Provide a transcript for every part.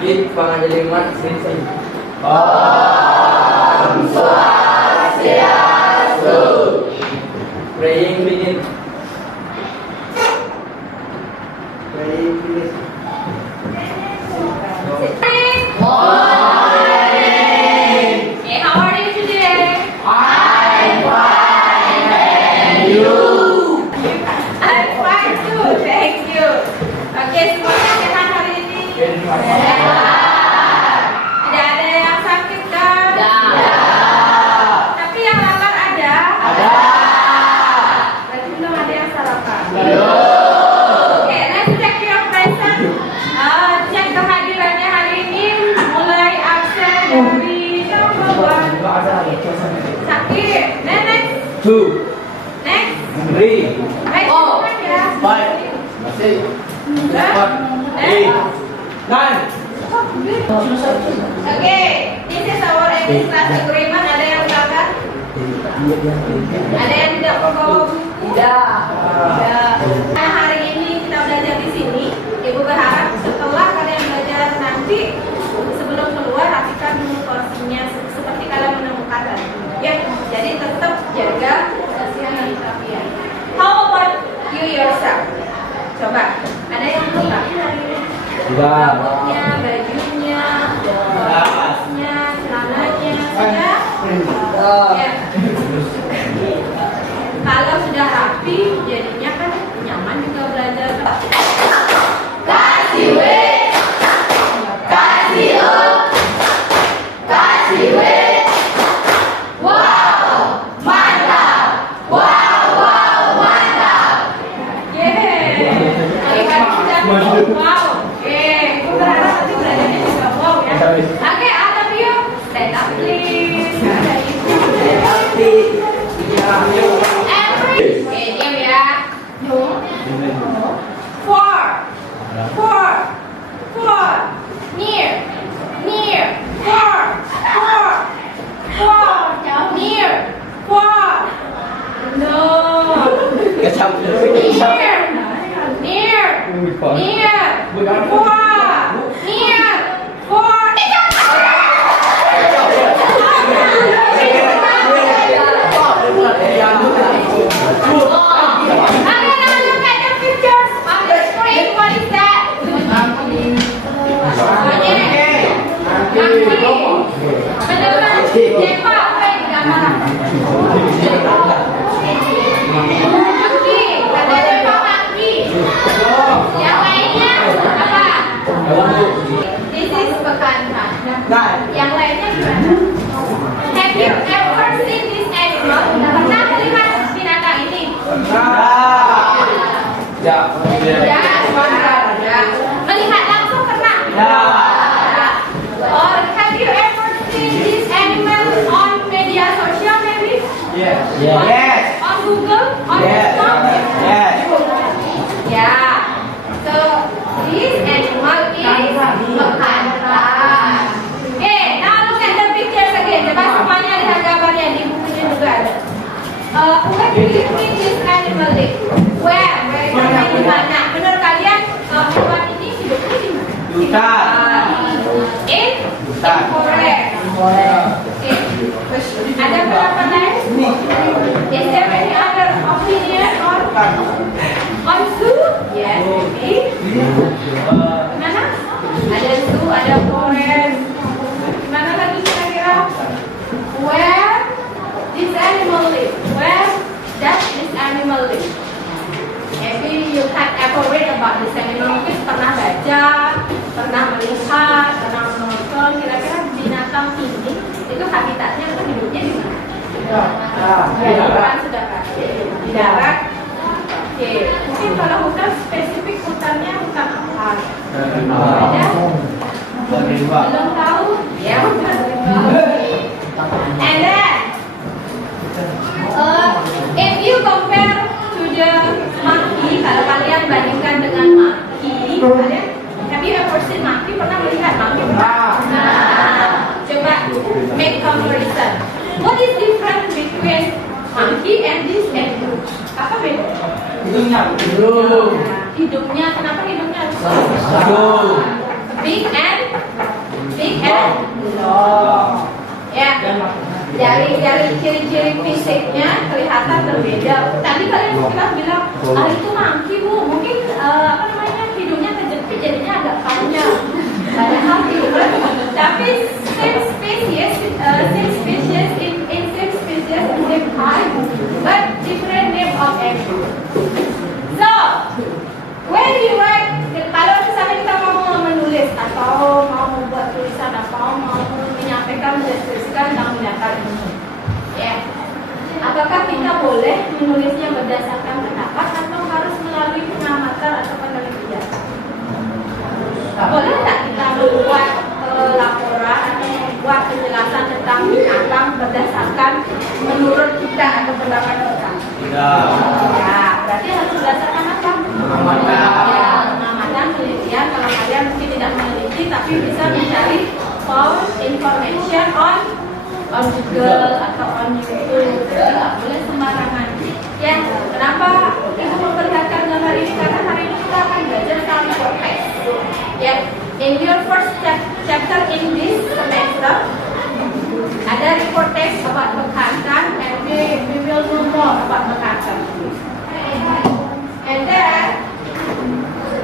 Git Pangajaliman Sri. Om Swastiastu. Praying begin. Praying begin. Morning. Hey, how are you today? I'm fine, and you? I'm fine too, thank you. Oke, semuanya sehat hari ini? Sehat. Tidak ada yang sakit kan? Tidak. Tapi yang lapar ada? Ada. Berarti belum ada yang sarapan. Belum. Oke, let's check your present. Cek kehadirannya hari ini. Mulai absen dari nomor 1. Sakit. Then next. 2, Next. 3, Baik, Oh. semuanya ya. 5, 6, 7, 8, 9. Oke, this is our English class agreement. Ada yang melanggar? Ada yang tidak membawa buku? Tidak. Nah, hari ini kita belajar di sini. Ibu berharap setelah kalian belajar nanti sebelum keluar rapikan dulu porsinya seperti kalian menemukan tadi. Ya, jadi tetap jaga kebersihan dan kerapian. How about you yourself? Coba, ada yang belum rapi hari ini? Rambutnya, bajunya, tasnya, celananya, sudah? Ya. Kalau sudah rapi, jadinya kan nyaman juga belajar. Kasih W. Kasih O. Kasih W. Wow, mantap. Wow, wow, mantap. Yeay. Oke, kan sudah wow. Oke, aku berharap nanti belajarnya juga wow ya. Oke, all of you stand up please. Ada ibu. Every. Oke, diam ya. Four. Near. Four. Near. Four. No. Kecap. Near. Four. Near. Four. Okay, now look at the pictures on the screen. What is that? Monkey. Benar-benar siapa apa yang digambar? Monkey. Kata siapa monkey? Yang lainnya apa? This is bekantan. Yang lainnya gimana? Have you ever seen this animal? Pernah melihat binatang ini? Ya, melihat langsung pernah? Or have you ever seen this animal on media sosial maybe? On Google? On TikTok? Yeah. So this animal is bekantan. Okay, now look at the pictures again. Coba semuanya lihat gambarnya di bukunya juga ada. Where do you think this animal live? Where? Mereka di mana? Menurut kalian hewan ini hidupnya di mana? Hutan. In forest. Okay. Ada berapa lain? Is there any other opinion on zoo? Yes, maybe. Mana? Ada zoo, ada forest. Mana lagi kira-kira? Where this animal live? Where does this animal live? Maybe you can ever read about this animal. Mungkin pernah baca, pernah melihat, pernah menonton. Kira-kira binatang ini itu habitatnya atau hidupnya di mana? Ya, kan sudah kan. Di darat. Oke, mungkin kalau hutan spesifik hutannya hutan apa? Ada? Belum tahu? Ya, hutan rimba. And then, if you compare to the monkey, kalau kalian bandingkan dengan monkey, kalian have you ever seen monkey? Pernah melihat monkey? Nah, coba make comparison. What is different between monkey and this animal? Apa beda? Hidungnya. Hidungnya, kenapa hidungnya? Big and big and long. Ya, dari ciri-ciri fisiknya kelihatan berbeda. Tadi kalian bilang, itu monkey bu, mungkin hidungnya kejepit jadinya agak panjang. Padahal tapi same species in same species same type, but different name of animal. So, when you write, kalau misalnya kita mau menulis atau mau membuat tulisan atau mau menyampaikan mendeskripsikan tentang binatang ini, ya, apakah kita boleh menulisnya berdasarkan pendapat atau harus melalui pengamatan atau penelitian? Boleh tak kita membuat laporan atau membuat penjelasan tentang binatang berdasarkan menurut kita atau pendapat kita? Tidak. Ya, berarti harus berdasarkan apa? Ya, pengamatan, penelitian. Kalau kalian mungkin tidak meneliti tapi bisa mencari information on Google atau on YouTube. Jadi nggak boleh sembarangan. Ya, kenapa ibu memperlihatkan gambar ini? Karena hari ini kita akan belajar tentang konteks. Ya, in your first chapter in this semester ada report text about bekantan, and we will know more about bekantan. And then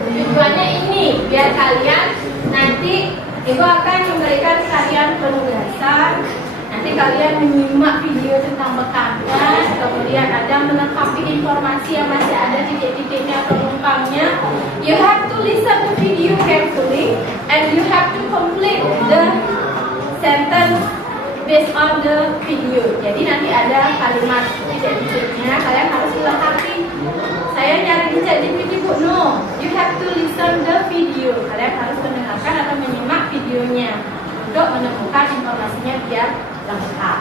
tujuannya ini biar kalian nanti ibu akan memberikan kalian penugasan. Nanti kalian menyimak video tentang bekantan, kemudian ada melengkapi informasi yang masih ada titik-titiknya atau numpangnya. You have to listen to video carefully and you have to complete the sentence based on the video. Jadi nanti ada kalimat titik-titiknya, kalian harus melengkapi. Saya nyari di ChatGPT bu, no, you have to listen the video. Kalian harus mendengarkan atau menyimak videonya untuk menemukan informasinya biar lengkap.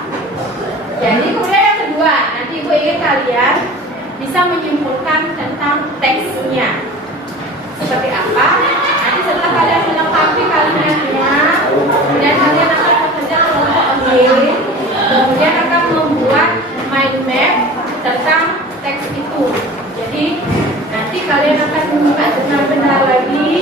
Jadi kemudian yang kedua, nanti ibu ingin kalian bisa menyimpulkan tentang teksnya seperti apa. Nanti setelah kalian melengkapi kalimatnya, kemudian kalian akan bekerja kelompok A, kemudian akan membuat mind map tentang teks itu. Jadi nanti kalian akan membuat benar-benar lagi,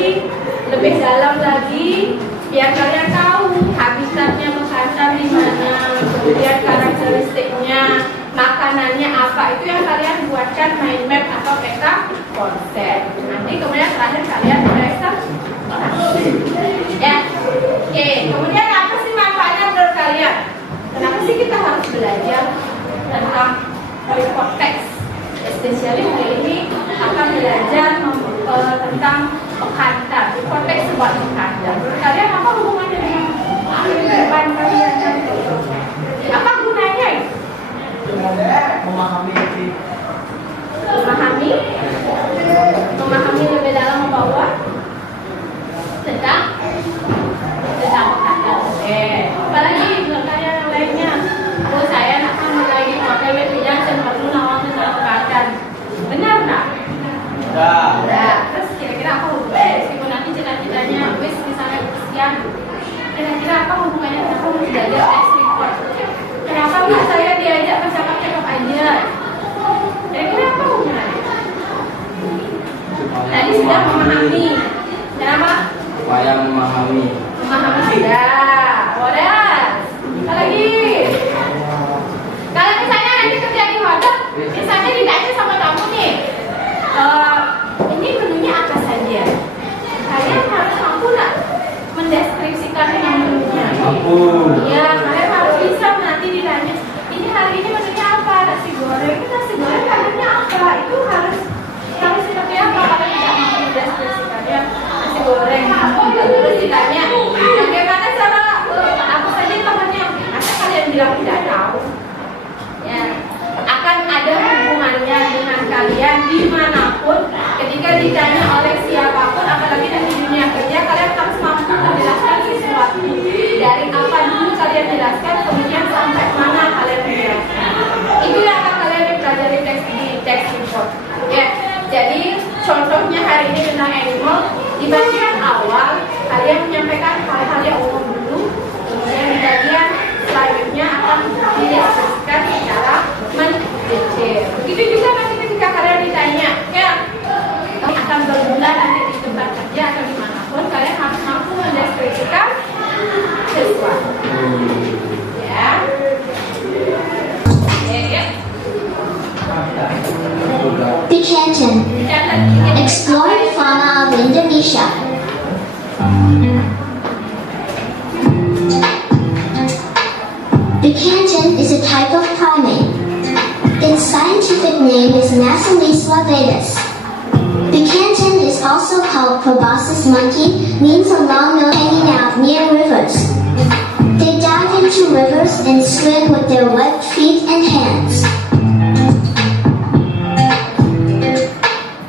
lebih dalam lagi, biar kalian tahu habitatnya bekantan di mana, kemudian karakteristiknya, makanannya apa, itu yang kalian buatkan mind map atau peta konsep. Nanti kemudian terakhir kalian presentasi. Ya, oke. Kemudian apa sih manfaatnya menurut kalian? Kenapa sih kita harus belajar tentang report text? Especially hari ini akan belajar tentang bekantan, report text buat bekantan. Menurut kalian apa hubungannya dengan kehidupan kalian? Apa gunanya? Memahami lebih dalam bahwa tentang bekantan. Apalagi menurut kalian yang lainnya? Oh, saya akan lagi pakai media perlu nawang tentang bekantan. Benar tak? Nah, terus kira-kira apa hubungannya? Meskipun nanti cita-citanya wis misalnya sekian, kira-kira apa hubungannya? Kenapa harus belajar teks report? Kenapa nggak saya diajak bercakap-cakap aja? Kira-kira apa hubungannya? Tadi sudah memahami. Kenapa? Supaya memahami. Memahami sudah. Wadah. Apa lagi? Kalau misalnya nanti kerja di hotel, misalnya ditanya sama kamu nih, ini menunya apa saja? Kalian harus mampu nggak mendeskripsikan menunya? Mampu. Ya, kalian harus bisa nanti ditanya, ini hari ini menunya apa? Nasi goreng. Nasi goreng kaliannya apa? Itu harus seperti apa? Kalau tidak mampu mendeskripsikannya nasi goreng. Terus ditanya, bagaimana cara apa saja bahannya? Masa kalian bilang tidak tahu? Ya, akan ada hubungannya dengan kalian dimanapun. Ketika ditanya oleh siapapun, apalagi di dunia kerja, kalian harus mampu menjelaskan sesuatu. Dari apa dulu kalian jelaskan, kemudian sampai mana kalian menjelaskan. Itu yang akan kalian pelajari di teks report. Ya, jadi contohnya hari ini tentang animal. Di bagian awal kalian menyampaikan hal-hal yang umum dulu, kemudian di bagian selanjutnya akan dideskripsikan secara mendetail. Begitu juga nanti ketika kalian ditanya, ya akan berguna nanti di tempat kerja atau dimanapun, kalian harus mampu mendeskripsikan Indonesia. The canton is a type of primate. Its scientific name is Massalis lavetus. The canton is also called proboscis monkey, means a long nose hanging out near rivers. They dive into rivers and swim with their webbed feet and hands.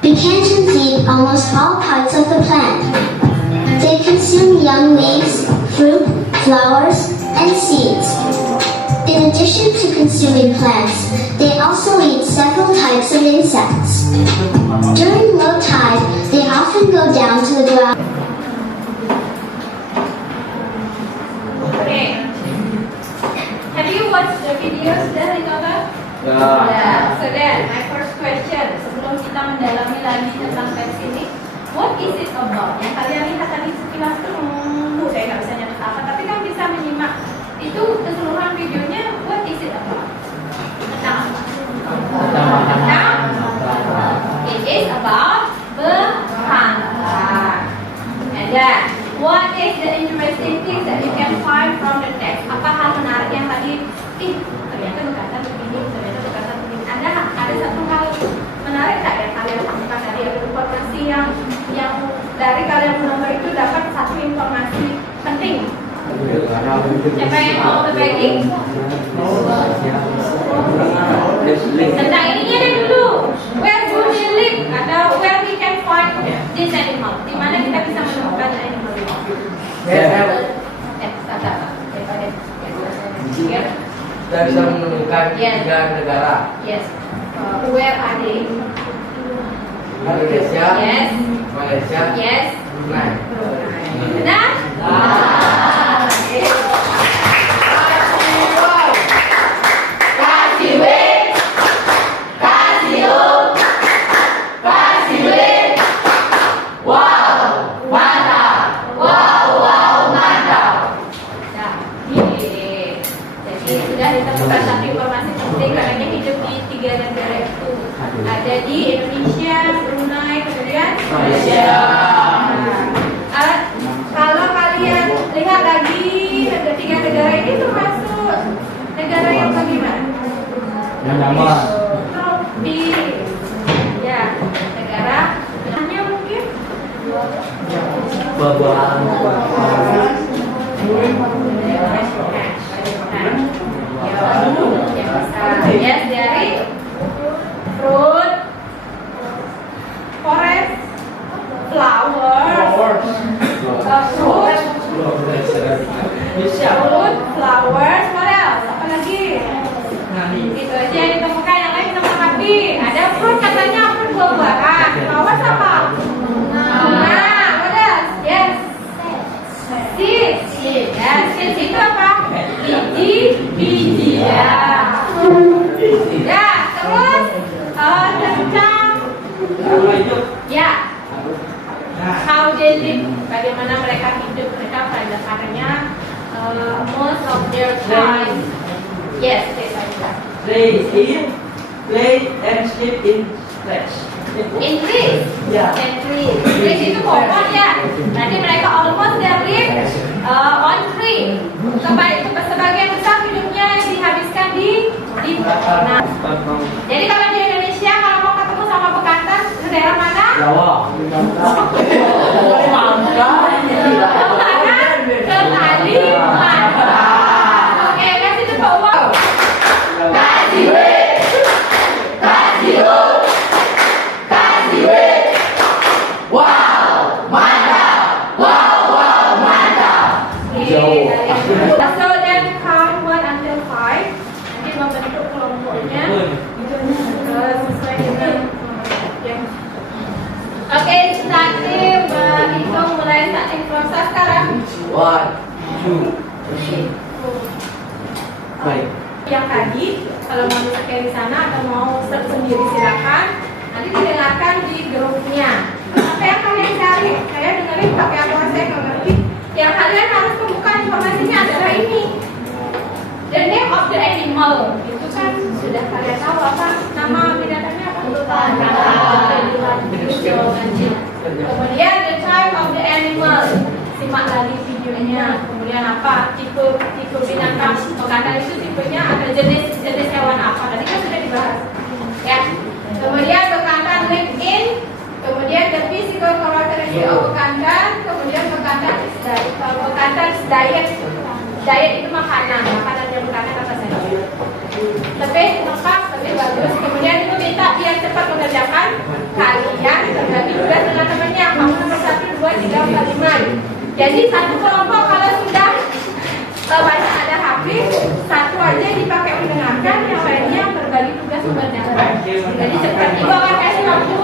The cantons eat almost all parts of the plant. They consume young leaves, fruit, flowers, and seeds. In addition to consuming plants, they also eat several types of insects. During low tide, they often go down to the ground. Okay. Have you watched the videos dari Nova? Ya. So then, my first question, sebelum kita mendalami lagi tentang teks ini, what is it about? Yang kalian lihat tadi sekilas tuh mudah, nggak bisa nyebut apa, tapi kan bisa menyimak itu keseluruhan videonya. What is it about? Tentang apa? Tentang it is about bekantan. And then, what is the interesting things that you can find from the text? Apa hal menarik yang tadi, ternyata bekantan begini, ternyata bekantan begini. Ada satu hal menarik nggak yang kalian temukan dari informasi yang dari kalian menonton itu dapat satu informasi penting? Siapa yang mau berbagi? Tentang ininya deh dulu. Where do they live? Atau where we can find this animal? Di mana kita bisa menemukan animal ini? Kita bisa menemukan tiga negara. Yes. Where are they? Indonesia, Yes. Malaysia, Yes. Brunei. Benar? Kasih wait, kasih up, kasih wait. Wow, mantap. Wow, wow, mantap. Nah, ini. Jadi sudah ditemukan satu informasi penting katanya hidup di tiga negara itu. Ada di Indonesia, Brunei, kemudian Malaysia. Kalau kalian lihat lagi tiga negara ini termasuk negara yang bagaimana? Yang damai. Tropis. Ya, negara hanya mungkin yes, dari fruit, forest, flowers, fruit, flowers, what else? Apa lagi? Itu aja yang ditemukan, yang lain kita melengkapi. Ada fruit katanya, fruit buah-buahan. Flowers apa? Nah, what else? Yes. Seeds. Yes, seeds itu apa? Biji. Ya, terus tentang ya, how they live, bagaimana mereka hidup, mereka pada karena most of their time. Yes, They eat, play, and sleep in flats. in trees. Ya. In trees. Trees itu pohon ya. Nanti mereka almost their live on tree. Sebagian besar hidupnya dihabiskan di pohon. Jadi kalau di Indonesia kalau mau ketemu sama bekantan ke daerah mana? Jawa. Ke Kalimantan. Oke, kasih tepuk wow. Kasih wait, kasih up, kasih wait. Wow, mantap. Wow, wow, mantap. So then count 1 until 5. Nanti membentuk kelompoknya sesuai dengan yang. Oke, starting hitung mulai starting proses sekarang. 1, 2, 3. Baik. Yang tadi kalau mau dipakai di sana atau mau sendiri silakan. Nanti didengarkan di grupnya. Apa yang kalian cari? Saya dengerin pakai apa saya nggak ngerti. Yang kalian harus temukan informasinya adalah ini. The name of the animal. Itu kan sudah kalian tahu apa nama binatangnya apa? Kemudian the type animal. Simak lagi videonya. Kemudian apa? Tipe binatang bekantan itu tipenya ada jenis hewan apa? Tadi kan sudah dibahas. Ya. Kemudian bekantan live in. Kemudian the physical characteristic of bekantan. Kemudian bekantan is diet. Kalau bekantan is diet itu makanan yang bekantan apa saja. Lebih lengkap, lebih bagus. Kemudian itu minta biar cepat mengerjakan. Kalian berbagi tugas dengan temannya. Kamu nomor 1, 2, 3, 4, 5. Jadi satu kelompok kalau sudah banyak ada habis, satu aja dipakai mendengarkan, yang lainnya berbagi tugas mengerjakan. Jadi cepat. Ibu akan kasih waktu.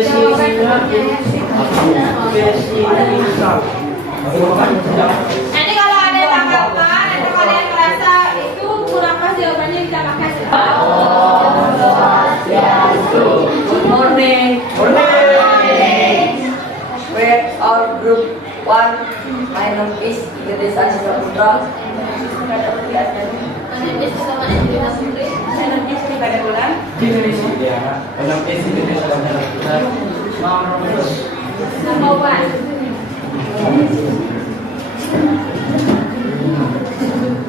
Silakan dilihat hasil nanti kalau ada tanggapan atau kalian merasa itu kurang pas jawabannya kita pakai. Morning. We're our group 1. My name is Gede Sanjita Putra.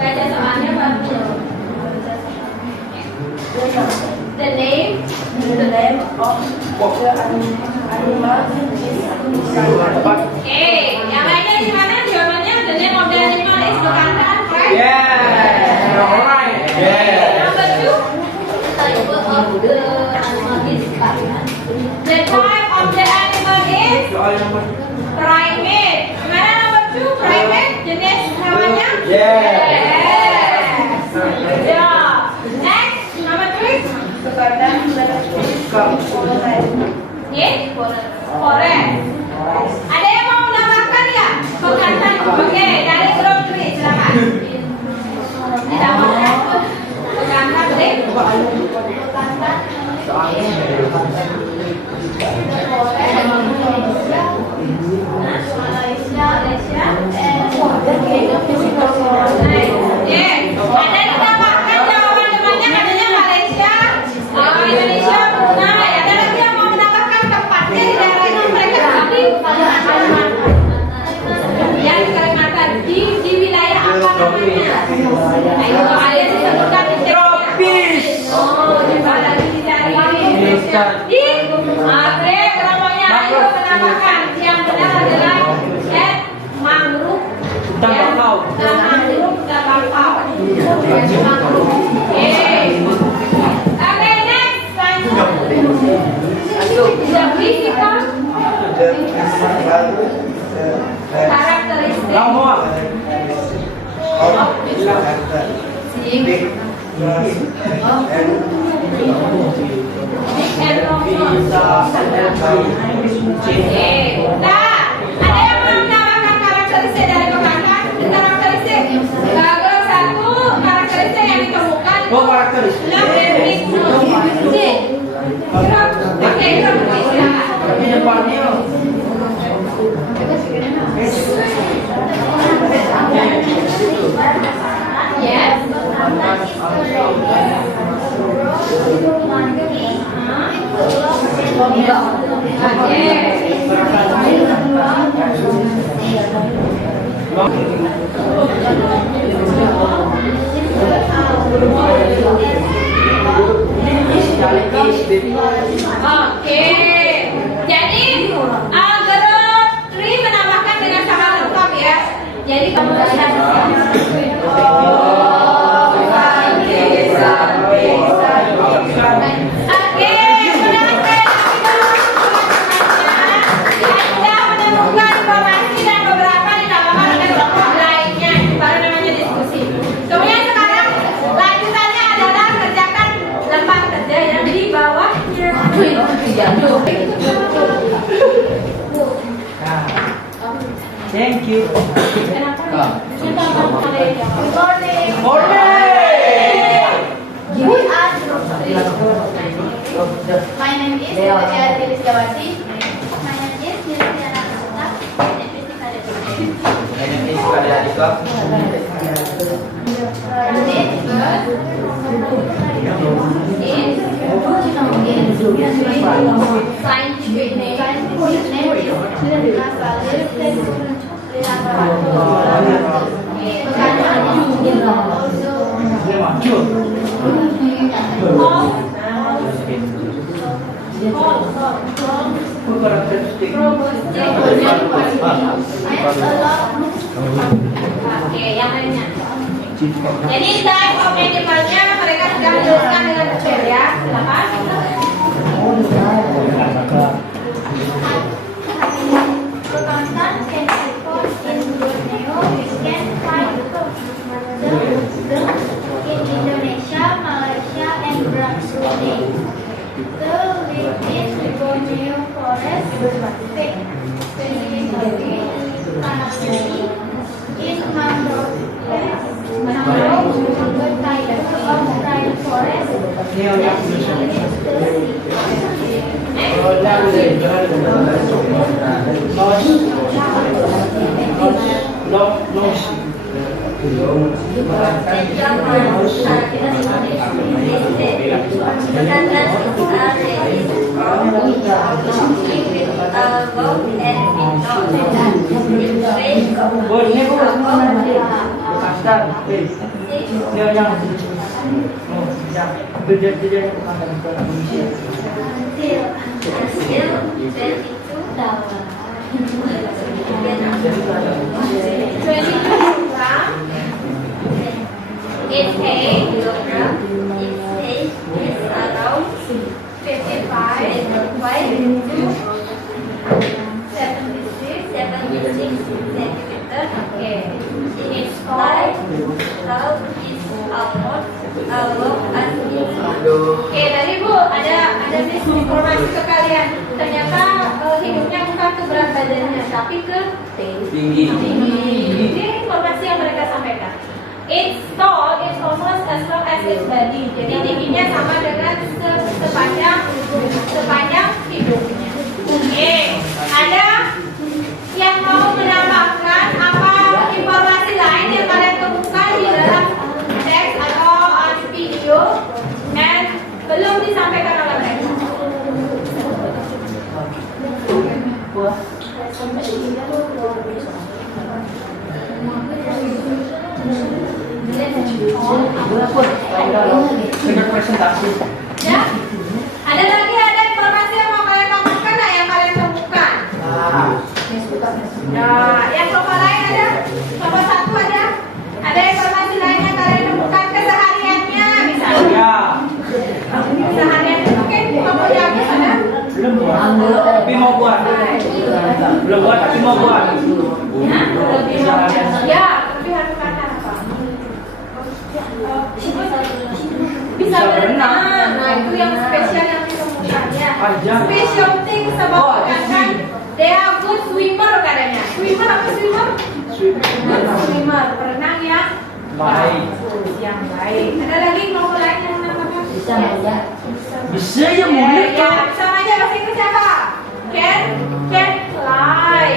Baca soalnya baru. The name of the animal is yang lainnya di mana jawabannya? The name of the animal is bekantan, right? Yeah. Alright. Yeah. Number 2. The type of the animal is primate. Mana number 2? Primate. Jenis hewannya? Yeah. Yes. Good job. Next, number 3. Yeah. Forest. Ada yang mau menambahkan ya? Bekantan. Oke, dari grup 3 silakan. Ditambahkan. Bekantan, Dek. Ada ditambahkan jawaban depannya adanya Malaysia, Indonesia, Brunei. Ada lagi yang mau menambahkan tempatnya di daerah itu mereka di yang di Kalimantan di wilayah apa namanya? Ayo kalian disebutkan di Tropis. Oh, coba lagi dicari. Di Madre kelompoknya ayo menambahkan yang benar adalah mangrove. Dan bakau. Mangrove dan bakau. Okay, next. The physical karakteristik. Lama. Nah, ada yang mau menambahkan karakteristik dari bekantan? Karakteristik Grup 1, karakteristik yang ditemukan Oh, karakteristik. Oke, grup B, silakan. Tapi depannya. Yes. Oke. Jadi grup 3 menambahkan dengan sangat lengkap ya. Jadi kamu lihat. Sudah menemukan informasi dan beberapa Thank you. My name is Delis Jawati. My name is Nirvana Sutta. Scientific name Oke, yang lainnya. Jadi type of animalnya mereka sudah menjelaskan dengan detail ya. Silakan. Bekantan can be found in Borneo, can find in Indonesia, Malaysia, and Brunei. The live in Borneo forest, specifically in mangrove forest. Its age is around 55 to 76 centimeter. Okay. In its flight, how is almost as Oke, tadi Bu ada informasi ke kalian. Ternyata hidupnya bukan ke berat badannya, tapi ke tinggi. Ini informasi yang mereka sampaikan. Its tall is almost as long as its body. Jadi tingginya sama dengan sepanjang hidupnya. Oke, ada yang mau menambahkan apa informasi lain yang kalian temukan di dalam teks atau video dan belum disampaikan oleh mereka? Ya, ada lagi informasi yang mau kalian tambahkan nggak yang kalian temukan? Nah, yang coba lain ada? Coba satu ada? Ada informasi lain yang kalian temukan kesehariannya misalnya? Keseharian mungkin kamu yang ada? Belum buat, tapi mau buat. Belum buat, tapi mau buat. Ya, kelebihan makanan apa? Bisa berenang. Nah, itu yang spesial yang ditemukan ya. Special things about ikan. They are good swimmer katanya. Swimmer apa swimmer? Swimmer, berenang yang baik. Yang baik. Ada lagi mau lain yang namanya? Bisa aja. Bisa ya mulia. Ya, sama aja bahasa Inggris apa? Can fly.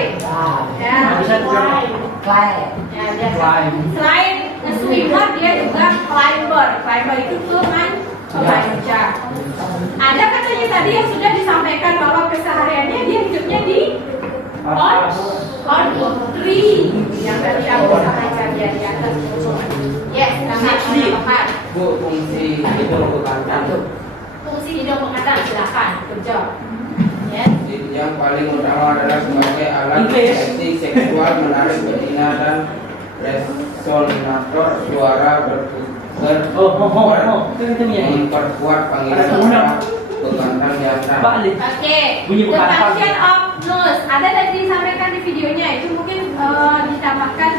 Ya, fly. Ya, dia selain swimmer dia juga climber. Climber itu pemanjat. Ada katanya tadi yang sudah disampaikan bahwa kesehariannya dia hidupnya di on tree. Yang tadi aku sampaikan dia di atas. Yes, namanya Bu, fungsi hidung bekantan. Fungsi hidung bekantan silakan, kerja. Yes. Yang paling utama adalah sebagai alat deteksi seksual, menarik betina dan resonator suara memperkuat panggilan suara bekantan jantan. Oke. The function of nose ada tadi disampaikan di videonya, itu mungkin ditambahkan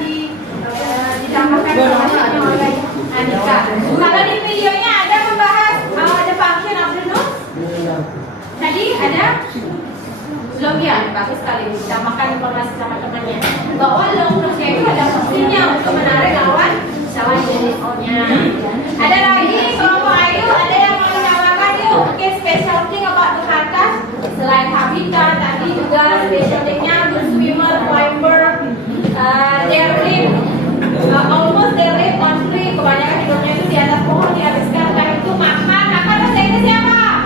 oleh Andika. Kalau di videonya ada membahas the function of the nose. Tadi ada belum ya? Bagus sekali ditambahkan informasi sama temannya bahwa long term care itu ada fungsinya untuk menarik lawan jenisnya. Ada lagi kelompok Ayu, ada yang mau menambahkan yuk? Oke, special thing about the habitat selain habitat tadi juga special thingnya good swimmer, climber, they live almost they live on tree. Kebanyakan hidupnya itu di atas pohon, dihabiskan karena itu makan. Makan bahasa Inggrisnya apa?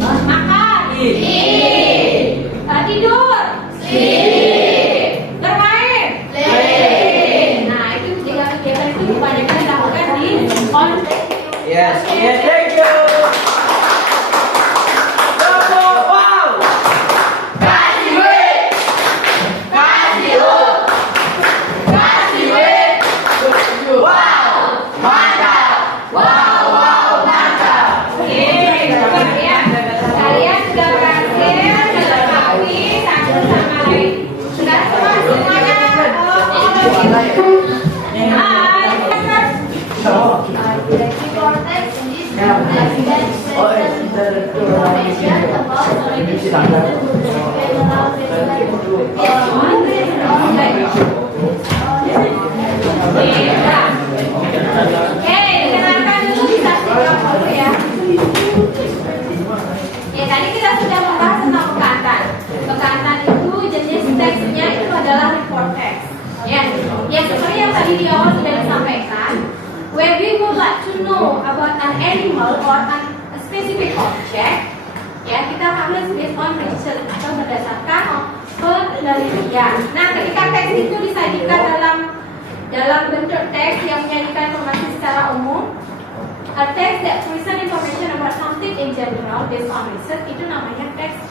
Makan. Tidur. Bermain. Nah, itu tiga kegiatan itu kebanyakan dilakukan di on. Yes, yes, thank you. Wow. Kasih weh. Kasih up. Kasih weh. Wow. Mantap. Wow, wow, mantap. Oke, kalian sudah berhasil melengkapi satu sama lain. Sudah semua semuanya. Oke, dikenalkan dulu bisa dulu ya. Ya, tadi kita sudah membahas tentang bekantan. Bekantan itu jenis teksnya itu adalah report text. Ya, seperti yang tadi di awal sudah disampaikan, when we would like to know about an animal or a specific object, ya kita harus based on research atau berdasarkan penelitian. Nah, ketika teks itu disajikan dalam bentuk teks yang menyajikan informasi secara umum, a text that present information about something in general based on research itu namanya text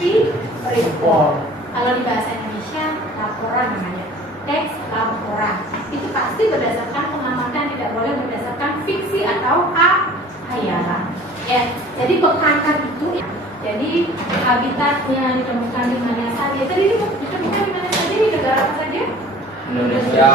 report. Kalau di bahasa Indonesia laporan namanya. Teks laporan itu pasti berdasarkan pengamatan, tidak boleh berdasarkan fiksi atau khayalan. Ya, jadi bekantan itu jadi habitatnya ditemukan di mana saja. Tadi ditemukan di mana saja, di negara apa saja? Indonesia.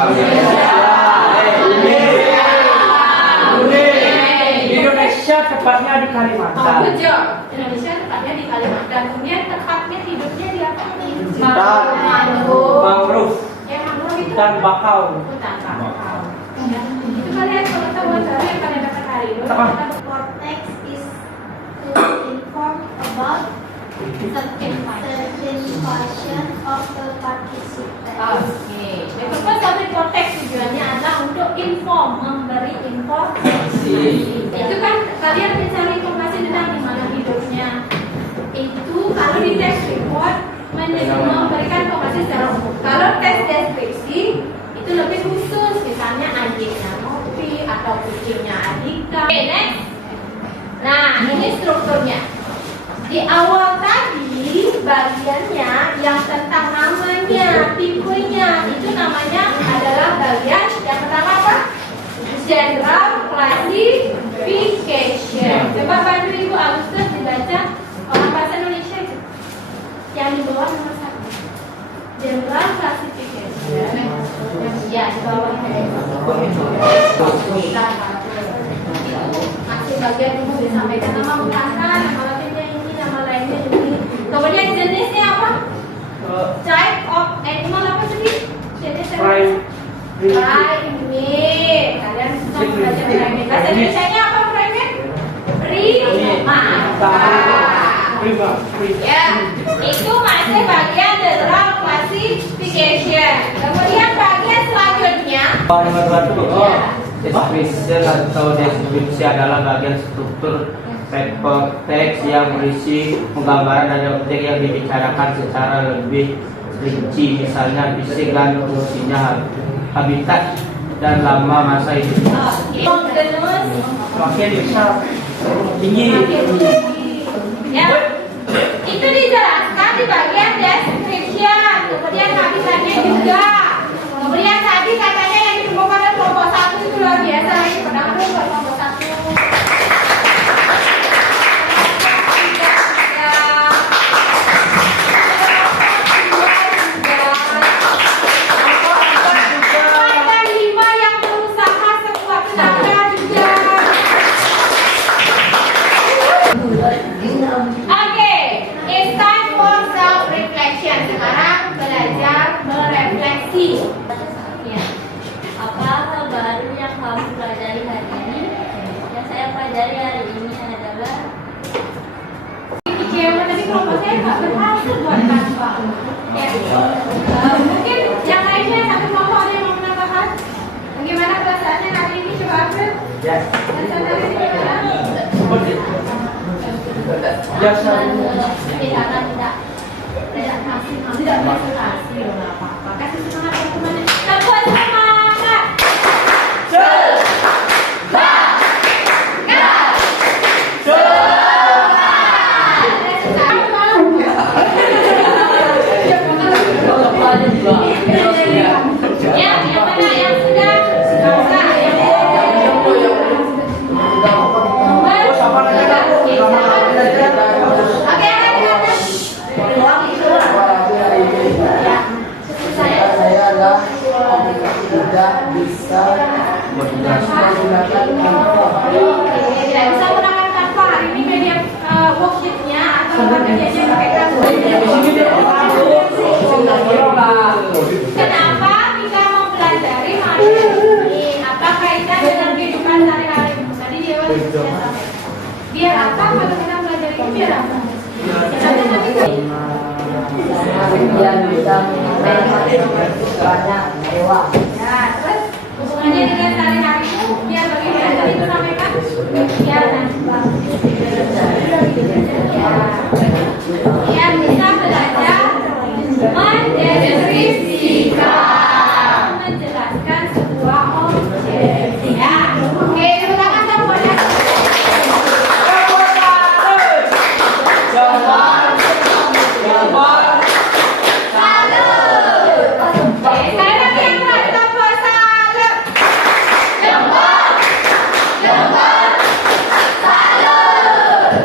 Indonesia tepatnya di Oh, Kalimantan. good job. Indonesia tepatnya di Kalimantan. Kemudian tempatnya hidupnya di apa? Hutan. Mangrove. Ya, mangrove itu Hutan bakau. hutan bakau. Ya, itu kalian pengetahuan baru yang kalian dapat hari ini. Report text is to inform about certain function of the participant. Oke. Yang kedua, report text tujuannya adalah untuk inform, memberi informasi. Itu kan kalian mencari informasi tentang di mana hidupnya. Itu kalau di text report memberikan informasi secara umum. Kalau teks deskripsi itu lebih khusus, misalnya anjingnya Novi atau kucingnya Adika. Oke, next. Nah, ini strukturnya. Di awal tadi bagiannya yang tentang namanya, tipenya itu namanya adalah bagian yang pertama apa? General classification. Coba bantu Ibu Agustus dibaca orang bahasa Indonesia itu. Yang di bawah nomor 1. General classification. Ya, di bawah. Masih bagian Ibu disampaikan nama bekantan, nama latinnya ini, nama lainnya ini. Kemudian jenisnya apa? Type of animal apa tadi? Jenisnya primate. Kalian semua belajar primate. Bahasa Indonesia-nya apa primate? Ya, itu masih bagian general classification. Kemudian bagian selanjutnya. Description atau deskripsi adalah bagian struktur report teks yang berisi penggambaran dari objek yang dibicarakan secara lebih rinci, misalnya fisik dan fungsinya, habitat dan lama masa hidup. Makin besar, tinggi. Ya, itu dijelaskan di bagian description. Kemudian habitatnya juga. Kemudian tadi katanya yang ditemukan oleh kelompok 1 itu luar biasa. Ini pernah dulu kelompok 1. Ada 5 yang berusaha sekuat tenaga juga. kelompok saya nggak berhasil buat tanpa. Ya. Mungkin yang lainnya satu kelompok ada yang mau menambahkan? Bagaimana perasaannya hari ini coba April? Ya. Dan hari ini gimana? Tidak masuk hasil, nggak apa-apa. Kasih semangat teman-teman. Kita buat semangat. Ya, yang mana yang sudah? Oke, Saya adalah tidak bisa menggunakan handphone. tidak bisa menggunakan tanpa. Hari ini media worksheetnya atau kerjanya pakai translate. Kenapa kita mempelajari materi? Apa kaitan dengan kehidupan sehari-hari? Tadi dia biar apa kalau kita belajar itu biar apa? Biar bisa banyak lewat. Ya, terus hubungannya dengan sehari-hari itu biar bagaimana tadi itu sampaikan? Biar biar bisa belajar mendeskripsikan, menjelaskan sebuah objek. Ya, oke, tepuk tangan semuanya. Oke, sekali lagi yang telah kita buat salam.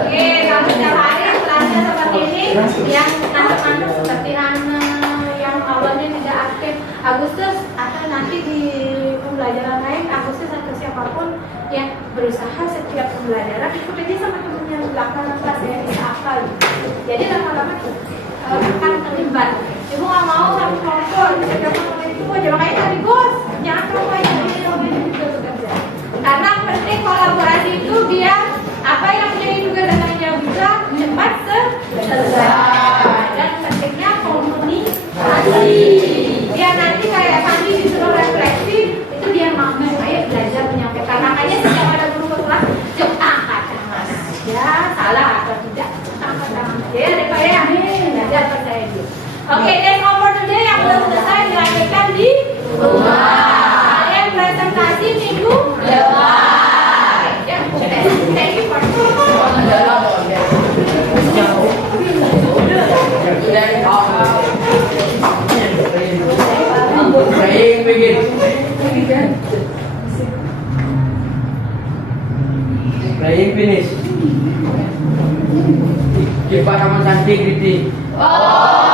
Oke, kamu setiap hari belajar seperti ini, yang nanduk-nanduk seperti yang awalnya tidak aktif Agustus atau nanti di pembelajaran lain Agustus atau siapapun yang berusaha setiap pembelajaran ikut aja sama temen yang belakang kelas ya bisa hafal. Jadi lama-lama akan terlibat. Ibu nggak mau satu kelompok setiap kelompok itu aja, makanya tadi Gus jangan kelompok ini juga bekerja. Karena penting kolaborasi itu biar apa yang menjadi tugas dan tanggung jawab bisa cepat selesai. Dan pentingnya komunikasi. Biar nanti kayak tadi disuruh refleksi itu dia mampu ayo belajar menyampaikan. Makanya setiap ada guru ke kelas coba angkat tangan aja, salah atau tidak angkat tangan aja ya deh Pak ya. Belajar percaya diri. Oke, dan over today yang belum selesai dilanjutkan di rumah. Kalian presentasi minggu depan. Ya, oke. Thank you for Playing finish. Kipas sama cantik gitu. Oh.